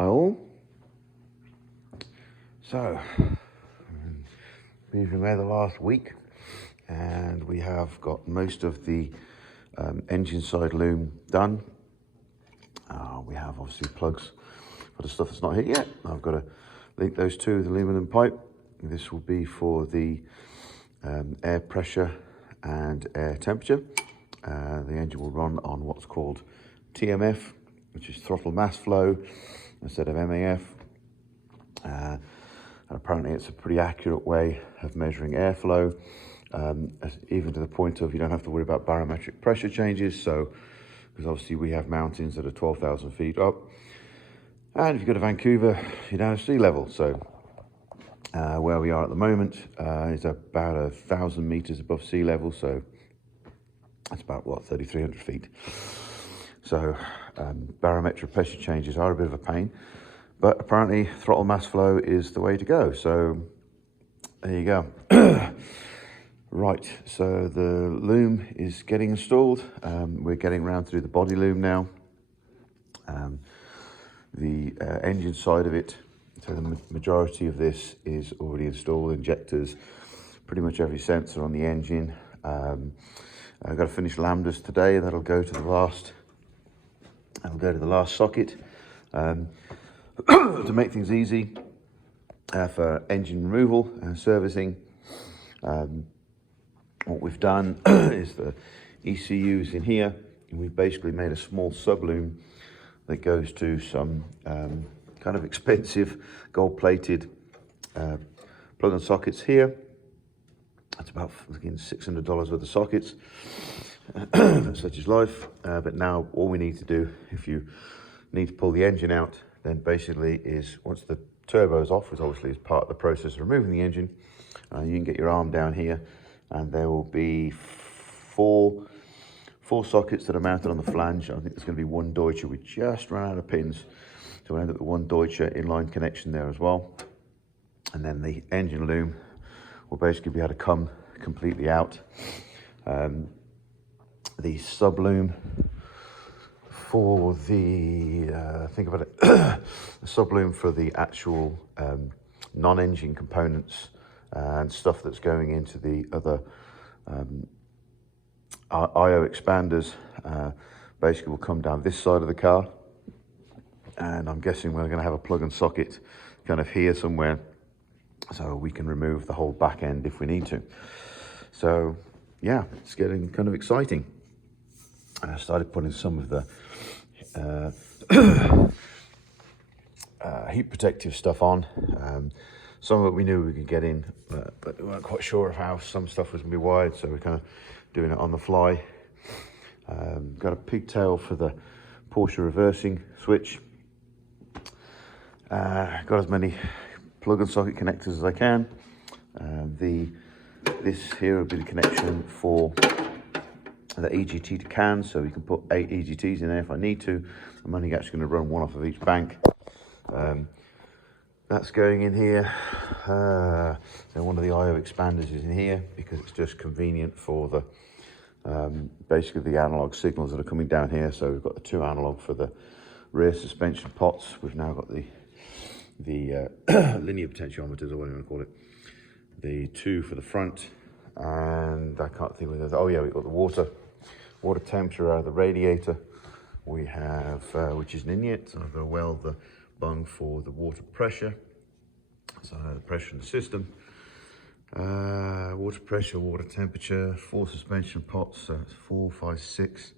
Hi all. So, we've been there the last week and we have got most of the engine side loom done. We have obviously plugs for the stuff that's not hit yet. I've got to link those two with aluminum pipe. This will be for the air pressure and air temperature. The engine will run on what's called TMF, which is throttle mass flow instead of MAF. And apparently it's a pretty accurate way of measuring airflow, even to the point of you don't have to worry about barometric pressure changes. So, because obviously we have mountains that are 12,000 feet up, and if you go to Vancouver, you're down at sea level. So where we are at the moment is about 1,000 meters above sea level. So that's about what, 3,300 feet. So barometric pressure changes are a bit of a pain, but apparently throttle mass flow is the way to go. So there you go. Right, so the loom is getting installed. We're getting around to do the body loom now. The engine side of it, so the majority of this is already installed. Injectors, pretty much every sensor on the engine. I've got to finish lambdas today. That'll go to the last. That'll go to the last socket. To make things easy for engine removal and servicing, what we've done is the ECUs in here, and we've basically made a small subloom that goes to some kind of expensive gold-plated plug and sockets here. That's about $600 worth of sockets. Such is life. But now all we need to do, if you need to pull the engine out, then basically is once the turbo is off, which obviously is part of the process of removing the engine, you can get your arm down here, and there will be four sockets that are mounted on the flange. I think there's going to be one Deutsche. We just ran out of pins, so we'll end up with one Deutsche inline connection there as well. And then the engine loom will basically be able to come completely out. The sub loom for the think about it, the sub loom for the actual non-engine components and stuff that's going into the other IO expanders, basically will come down this side of the car, and I'm guessing we're going to have a plug and socket kind of here somewhere, so we can remove the whole back end if we need to. So yeah, it's getting kind of exciting. And I started putting some of the heat protective stuff on. Some of it we knew we could get in, but we weren't quite sure of how some stuff was going to be wired, so we're kind of doing it on the fly. Got a pigtail for the Porsche reversing switch. Got as many plug and socket connectors as I can. This here will be the connection for the EGT to CAN, so we can put 8 EGTs in there if I need to. I'm only actually going to run one off of each bank. That's going in here. So one of the IO expanders is in here because it's just convenient for the basically the analog signals that are coming down here. So we've got the 2 analog for the rear suspension pots. We've now got the linear potentiometers, or whatever you want to call it. The 2 for the front, and I can't think of the. Oh yeah, we've got the water temperature out of the radiator. We have, which isn't in yet, so I've got to weld the bung for the water pressure. So the pressure in the system, water pressure, water temperature, 4 suspension pots, so it's 4, 5, 6.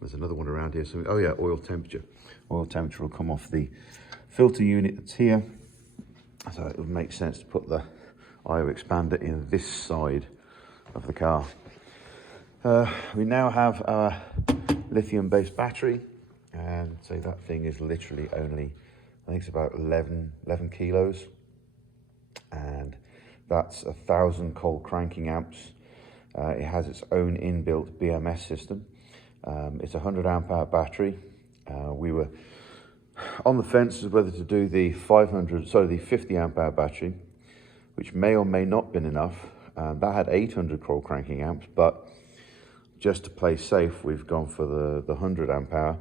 There's another one around here. So, oh yeah, oil temperature. Oil temperature will come off the filter unit that's here. So it would make sense to put the IO expander in this side of the car. We now have our lithium-based battery, and so that thing is literally only, I think it's about 11 kilos, and that's 1,000 cold cranking amps. It has its own inbuilt BMS system. It's a 100 amp hour battery. We were on the fence as whether to do the 50 amp hour battery, which may or may not have been enough. That had 800 cold cranking amps, but just to play safe, we've gone for the 100 amp hour.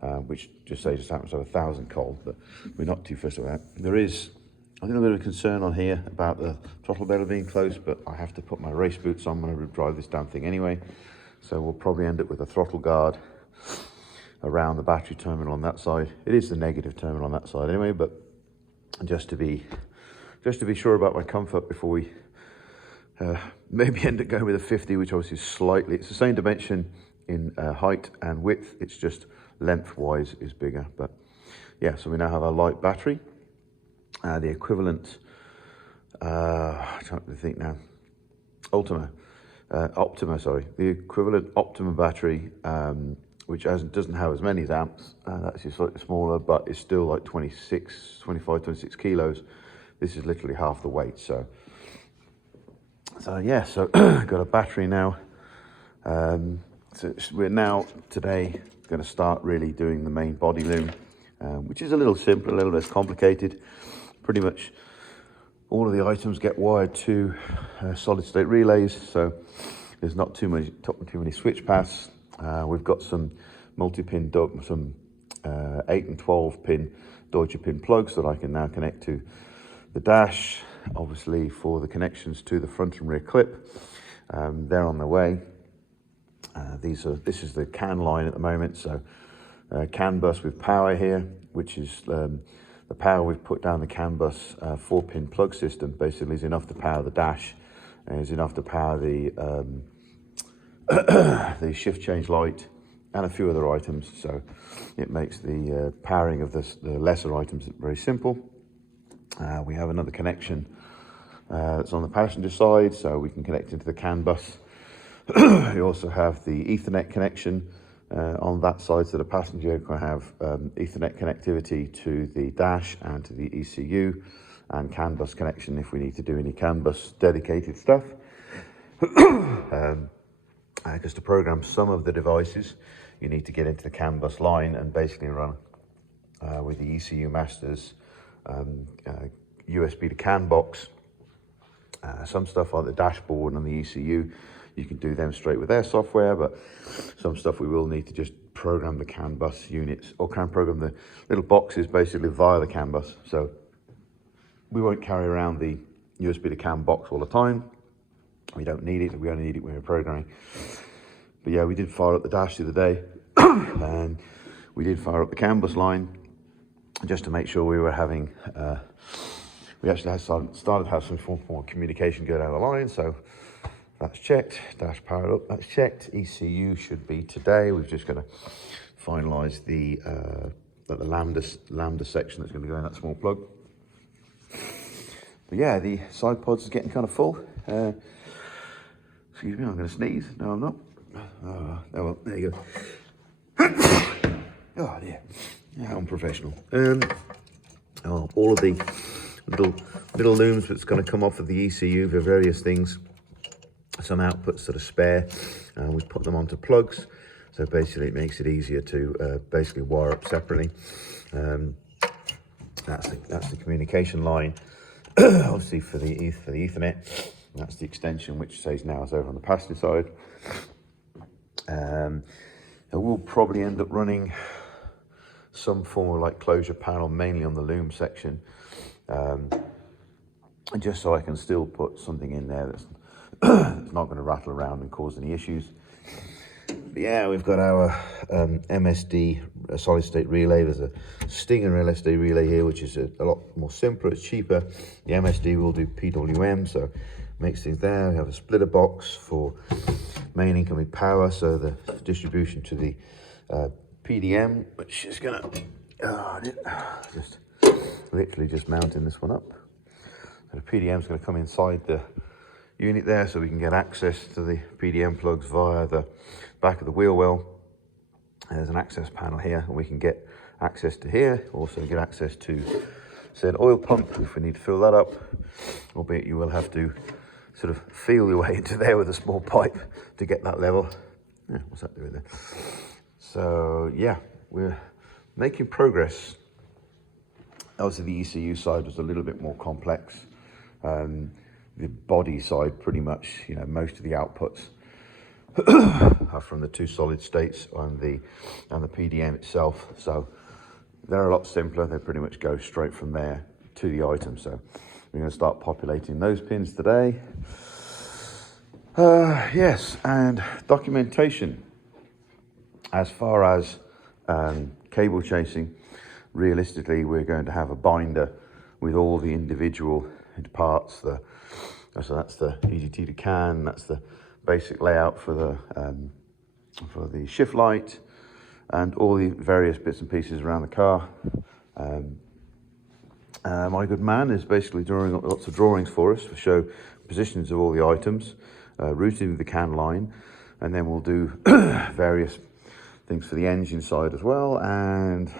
which just say just happens to have 1,000 cold, but we're not too fussed about that. There is, I think, a bit of concern on here about the throttle bellow being close, but I have to put my race boots on when I drive this damn thing anyway. So we'll probably end up with a throttle guard around the battery terminal on that side. It is the negative terminal on that side anyway, but just to be sure about my comfort before we maybe end up going with a 50, which obviously is slightly, it's the same dimension in height and width, it's just lengthwise is bigger. But yeah, so we now have our light battery. The equivalent, I'm trying to think now, Optima, sorry. The equivalent Optima battery, which doesn't have as many amps, that's slightly smaller, but it's still like 25-26 kilos. This is literally half the weight, so yeah, so got a battery now. So we're now today going to start really doing the main body loom, which is a little simpler, a little less complicated. Pretty much all of the items get wired to solid state relays, so there's not too many switch paths. We've got some multi-pin, some 8 and 12 pin Deutsche pin plugs that I can now connect to the dash. Obviously for the connections to the front and rear clip, they're on their way. This is the CAN line at the moment, so CAN bus with power here, which is the power we've put down the CAN bus 4-pin plug system. Basically is enough to power the dash, and is enough to power the the shift change light and a few other items. So it makes the powering of the lesser items very simple. We have another connection that's on the passenger side, so we can connect into the CAN bus. We also have the Ethernet connection on that side, so the passenger can have Ethernet connectivity to the dash and to the ECU, and CAN bus connection if we need to do any CAN bus dedicated stuff. Because to program some of the devices, you need to get into the CAN bus line and basically run with the ECU masters USB to CAN box. Some stuff like the dashboard and the ECU, you can do them straight with their software, but some stuff we will need to just program the CAN bus units, or can program the little boxes basically via the CAN bus. So we won't carry around the USB to CAN box all the time. We don't need it, we only need it when we're programming. But yeah, we did fire up the dash the other day, and we did fire up the CAN bus line just to make sure we were having, we actually had started to have some form of communication going down the line. So that's checked, dash powered up, that's checked. ECU should be today. We've just got to finalise the lambda section that's going to go in that small plug. But yeah, the side pods are getting kind of full. Excuse me, I'm going to sneeze. No, I'm not. Oh well, there you go. Oh dear, yeah, unprofessional. All of the little looms that's going to come off of the ECU for various things. Some outputs that are spare, and we put them onto plugs. So basically, it makes it easier to basically wire up separately. That's the communication line. Obviously for the Ethernet, that's the extension which says now is over on the passenger side. And we'll probably end up running some form of like closure panel, mainly on the loom section, and just so I can still put something in there that's it's not going to rattle around and cause any issues. But yeah, we've got our MSD solid state relay. There's a Stinger LSD relay here, which is a lot more simpler, it's cheaper. The MSD will do PWM, so makes things there. We have a splitter box for main incoming power, so the distribution to the PDM, which is gonna just literally just mounting this one up. So the PDM is going to come inside the unit there, so we can get access to the PDM plugs via the back of the wheel well. There's an access panel here, and we can get access to here. Also get access to said oil pump if we need to fill that up, albeit you will have to sort of feel your way into there with a small pipe to get that level. Yeah, what's that doing there? So yeah, we're making progress. Obviously the ECU side was a little bit more complex. The body side, pretty much, you know, most of the outputs from the two solid states and the PDM itself. So they're a lot simpler. They pretty much go straight from there to the item. So we're going to start populating those pins today. Yes, and documentation. As far as cable chasing, realistically, we're going to have a binder with all the individual parts. So that's the EGT to CAN. That's the basic layout for the shift light and all the various bits and pieces around the car. My good man is basically drawing lots of drawings for us to show positions of all the items, routing the CAN line, and then we'll do various things for the engine side as well. And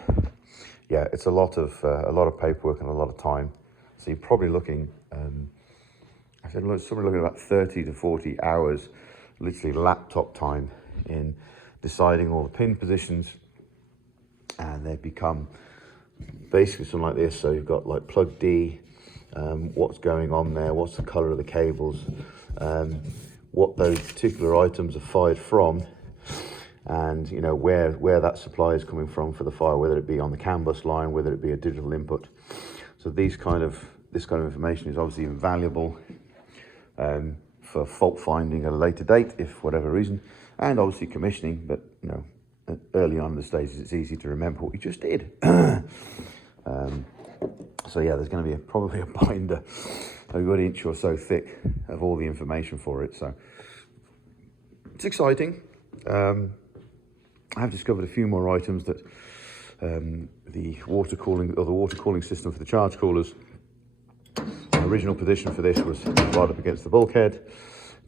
yeah, it's a lot of paperwork and a lot of time. So you're probably looking, I said somewhere looking at about 30 to 40 hours, literally laptop time in deciding all the pin positions, and they become basically something like this. So you've got like plug D, what's going on there, what's the color of the cables, what those particular items are fired from, and you know where that supply is coming from for the fire, whether it be on the CAN bus line, whether it be a digital input. So this kind of information is obviously invaluable for fault finding at a later date, if for whatever reason, and obviously commissioning. But you know, early on in the stages, it's easy to remember what we just did. So yeah, there's going to be probably a binder a good inch or so thick of all the information for it. So it's exciting. I've discovered a few more items that the water cooling system for the charge coolers. The original position for this was right up against the bulkhead.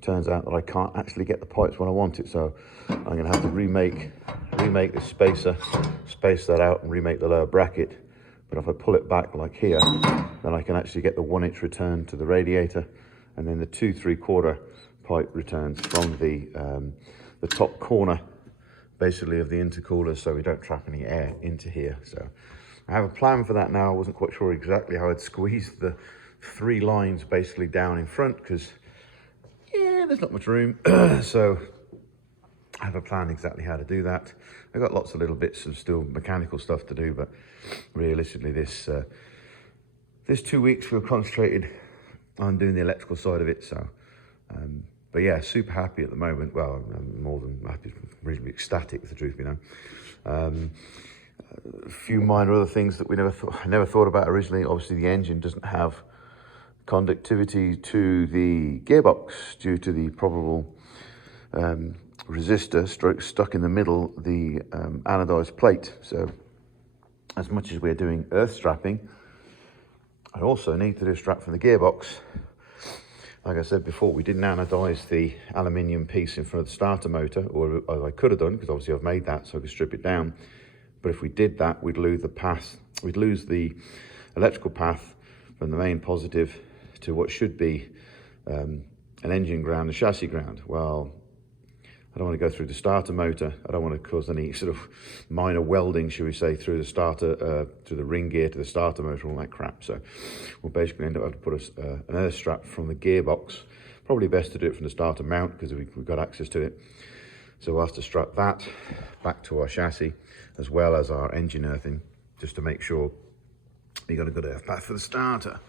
Turns out that I can't actually get the pipes when I want it, so I'm going to have to remake this spacer, space that out, and remake the lower bracket. But if I pull it back like here, then I can actually get the 1-inch return to the radiator, and then the 2 3/4 pipe returns from the top corner, basically, of the intercooler, so we don't trap any air into here. So I have a plan for that now. I wasn't quite sure exactly how I'd squeeze the 3 lines basically down in front, because yeah, there's not much room. So I have a plan exactly how to do that. I've got lots of little bits of still mechanical stuff to do, but realistically this 2 weeks we've concentrated on doing the electrical side of it. So but yeah, super happy at the moment. Well, I'm more than happy, reasonably ecstatic, if the truth be known. A few minor other things that I never thought about originally. Obviously the engine doesn't have conductivity to the gearbox due to the probable resistor stuck in the middle, the anodized plate. So as much as we're doing earth strapping, I also need to do a strap from the gearbox. Like I said before, we didn't anodize the aluminium piece in front of the starter motor, or I could have done, because obviously I've made that so I could strip it down. But if we did that, we'd lose the electrical path from the main positive to what should be an engine ground, a chassis ground. Well, I don't want to go through the starter motor. I don't want to cause any sort of minor welding, shall we say, through the starter, to the ring gear, to the starter motor, all that crap. So we'll basically end up having to put an earth strap from the gearbox. Probably best to do it from the starter mount, because we've got access to it. So we'll have to strap that back to our chassis, as well as our engine earthing, just to make sure you've got a good earth path for the starter.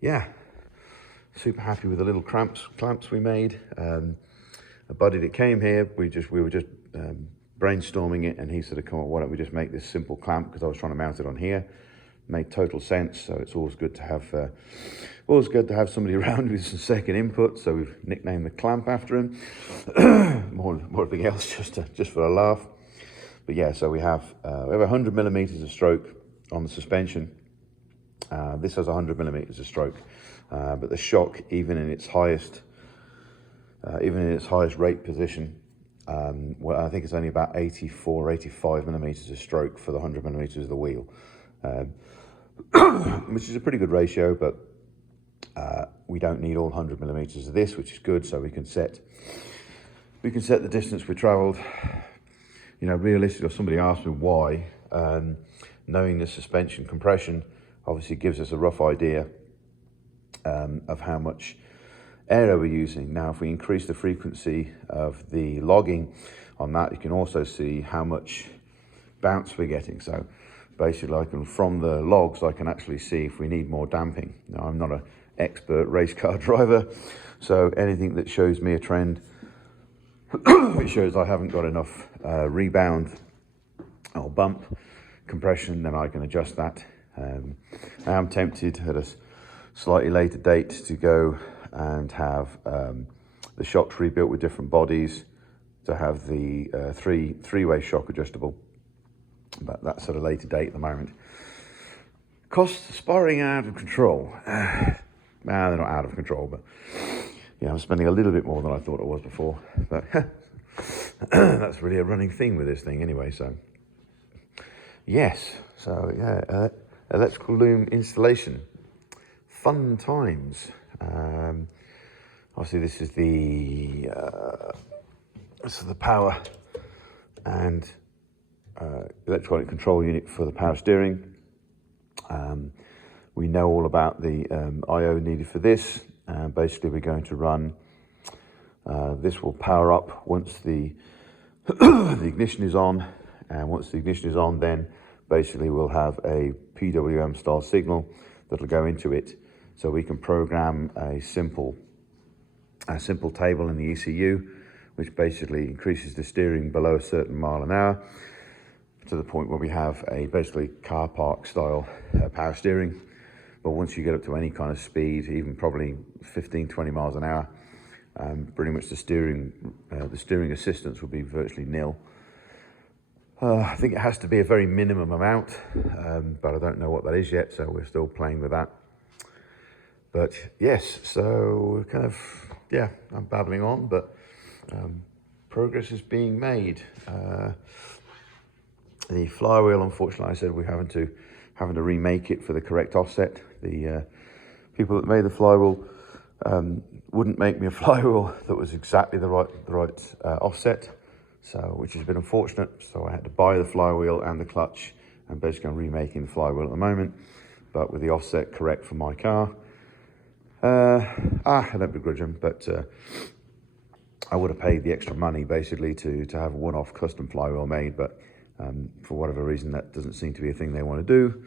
Yeah, super happy with the little clamps we made. A buddy that came here, we were just brainstorming it, and he sort of come up, why don't we just make this simple clamp, because I was trying to mount it on here. Made total sense. So it's always good to have somebody around with some second input. So we've nicknamed the clamp after him. more than anything else, just for a laugh. But yeah, so we have 100 millimeters of stroke on the suspension. This has 100 millimeters of stroke, but the shock, even in its highest rate position, well, I think it's only about 84, 85 millimeters of stroke for the 100 millimeters of the wheel, which is a pretty good ratio. But we don't need all 100 millimeters of this, which is good. So we can set the distance we travelled. You know, realistically, if somebody asked me why, knowing the suspension compression obviously gives us a rough idea of how much area we're using. Now, if we increase the frequency of the logging on that, you can also see how much bounce we're getting. So basically, from the logs, I can actually see if we need more damping. Now, I'm not an expert race car driver, so anything that shows me a trend, it shows I haven't got enough rebound or bump compression, then I can adjust that. I am tempted at a slightly later date to go and have the shocks rebuilt with different bodies, to have the three-way shock adjustable, but that's at a later date at the moment. Costs aspiring out of control. They're not out of control, but yeah, I'm spending a little bit more than I thought I was before, but that's really a running theme with this thing anyway. So yes, so yeah, electrical loom installation, fun times. Obviously this is the power and electronic control unit for the power steering. We know all about the I/O needed for this. Basically, we're going to run, this will power up once the the ignition is on, and once the ignition is on, then basically we'll have a PWM style signal that'll go into it, so we can program a simple table in the ECU, which basically increases the steering below a certain mile an hour to the point where we have a basically car park style power steering. But once you get up to any kind of speed, even probably 15-20 miles an hour, pretty much the steering assistance will be virtually nil. I think it has to be a very minimum amount, but I don't know what that is yet, so we're still playing with that. But yes, so kind of, yeah, I'm babbling on, but progress is being made. The flywheel, unfortunately, I said we're having to remake it for the correct offset. The people that made the flywheel wouldn't make me a flywheel that was exactly the right offset, so which has been unfortunate. So I had to buy the flywheel and the clutch, and basically I'm remaking the flywheel at the moment, but with the offset correct for my car. I don't begrudge them, but I would have paid the extra money basically to have a one-off custom flywheel made, but for whatever reason that doesn't seem to be a thing they want to do,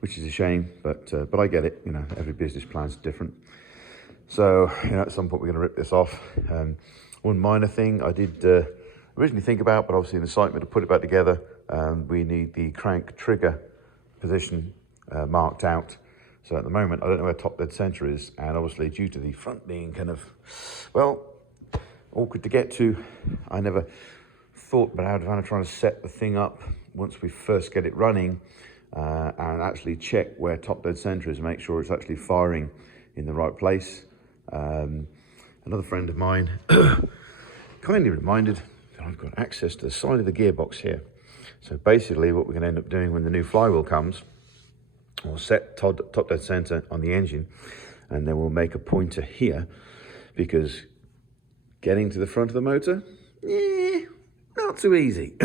which is a shame, but I get it, you know, every business plan's different. So, you know, at some point we're going to rip this off. One minor thing I did originally think about, but obviously in excitement to put it back together, we need the crank trigger position marked out. So at the moment I don't know where top dead center is, and obviously due to the front being kind of, well, awkward to get to, I never thought about how to try to set the thing up once we first get it running, and actually check where top dead center is, make sure it's actually firing in the right place. Another friend of mine kindly reminded that I've got access to the side of the gearbox here. So basically what we're going to end up doing when the new flywheel comes, we'll set top dead center on the engine, and then we'll make a pointer here, because getting to the front of the motor, not too easy.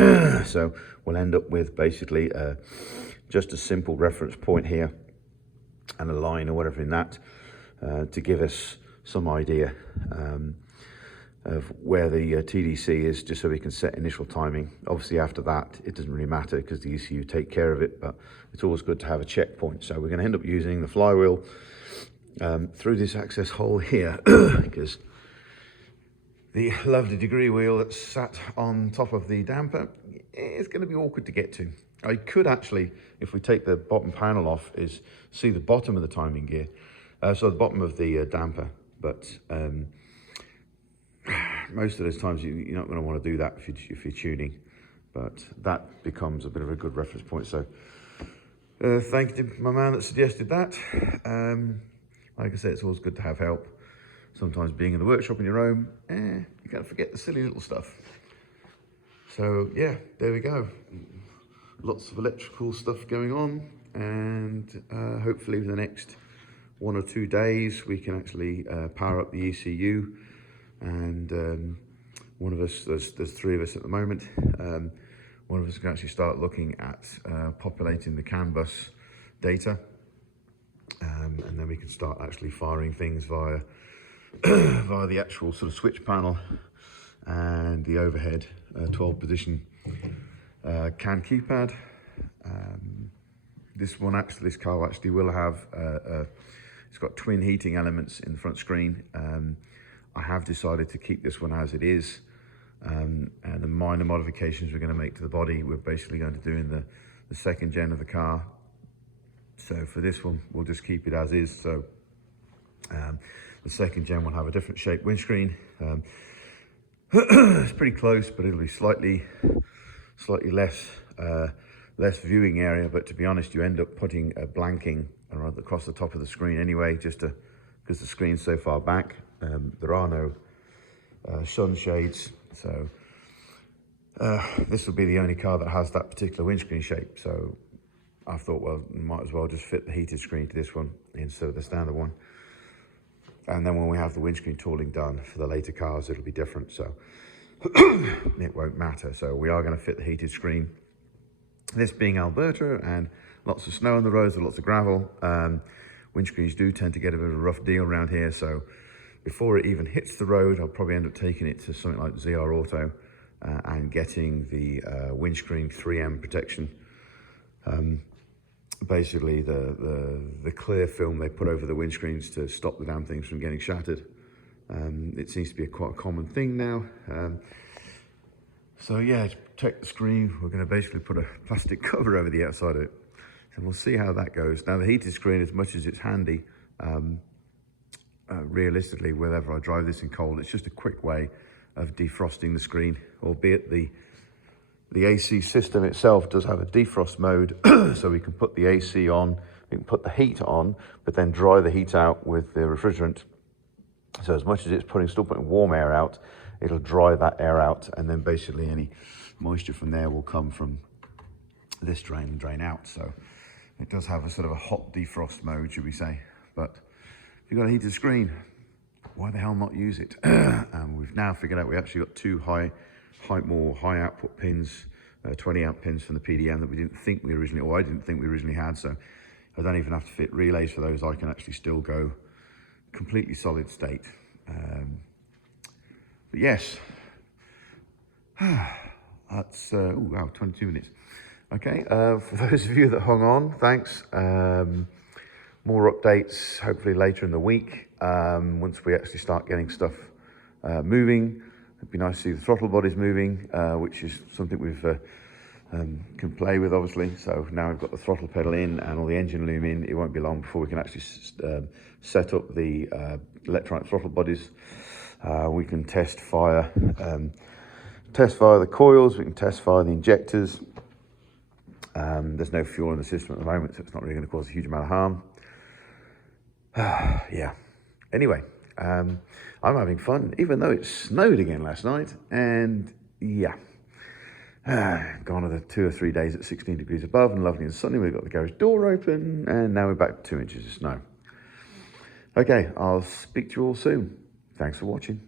So we'll end up with basically just a simple reference point here and a line or whatever in that, to give us some idea of where the TDC is, just so we can set initial timing. Obviously after that it doesn't really matter because the ECU take care of it, but it's always good to have a checkpoint. So we're going to end up using the flywheel through this access hole here, because the lovely degree wheel that's sat on top of the damper is going to be awkward to get to. I could actually, if we take the bottom panel off, is see the bottom of the timing gear, so the bottom of the damper, but most of those times you're not going to want to do that if you're tuning, but that becomes a bit of a good reference point. So thank you to my man that suggested that. Like I said, it's always good to have help. Sometimes being in the workshop in your own, you kind of forget the silly little stuff. So yeah, there we go. Lots of electrical stuff going on, and hopefully in the next 1 or 2 days we can actually power up the ECU, and one of us, there's 3 of us at the moment, one of us can actually start looking at populating the CAN bus data, and then we can start actually firing things via via the actual sort of switch panel and the overhead 12 position CAN keypad. This car actually will have it's got twin heating elements in the front screen. I have decided to keep this one as it is, and the minor modifications we're going to make to the body we're basically going to do in the second gen of the car. So for this one we'll just keep it as is. So the second gen will have a different shaped windscreen. It's pretty close, but it'll be slightly less viewing area. But to be honest, you end up putting a blanking across the top of the screen anyway, just because the screen's so far back. There are no sunshades, so this will be the only car that has that particular windscreen shape. So I thought, well, might as well just fit the heated screen to this one instead of the standard one. And then when we have the windscreen tooling done for the later cars, it'll be different, so it won't matter. So we are going to fit the heated screen. This being Alberta and lots of snow on the roads and lots of gravel, windscreens do tend to get a bit of a rough deal around here. So before it even hits the road, I'll probably end up taking it to something like ZR Auto and getting the windscreen 3M protection. Basically the clear film they put over the windscreens to stop the damn things from getting shattered. It seems to be quite a common thing now. So yeah, to protect the screen, we're going to basically put a plastic cover over the outside of it. So we'll see how that goes. Now the heated screen, as much as it's handy, realistically, whenever I drive this in cold, it's just a quick way of defrosting the screen, albeit the AC system itself does have a defrost mode, so we can put the AC on, we can put the heat on, but then dry the heat out with the refrigerant. So as much as it's still putting warm air out, it'll dry that air out, and then basically any moisture from there will come from this drain and drain out. So it does have a sort of a hot defrost mode, should we say. But if you've got a heated screen, why the hell not use it? And we've now figured out we actually got two more high output pins, 20 amp pins from the PDM that we didn't think we originally, or I didn't think we originally had. So I don't even have to fit relays for those. I can actually still go completely solid state. But yes, that's oh wow, 22 minutes. Okay, for those of you that hung on, thanks. More updates hopefully later in the week, once we actually start getting stuff moving. It'd be nice to see the throttle bodies moving, which is something we've can play with, obviously. So now we've got the throttle pedal in and all the engine loom in. It won't be long before we can actually set up the electronic throttle bodies. We can test fire the coils. We can test fire the injectors. There's no fuel in the system at the moment, so it's not really going to cause a huge amount of harm. Yeah. Anyway. I'm having fun, even though it snowed again last night, and yeah, gone another 2 or 3 days at 16 degrees above and lovely and sunny. We've got the garage door open, and now we're back to 2 inches of snow. Okay, I'll speak to you all soon. Thanks for watching.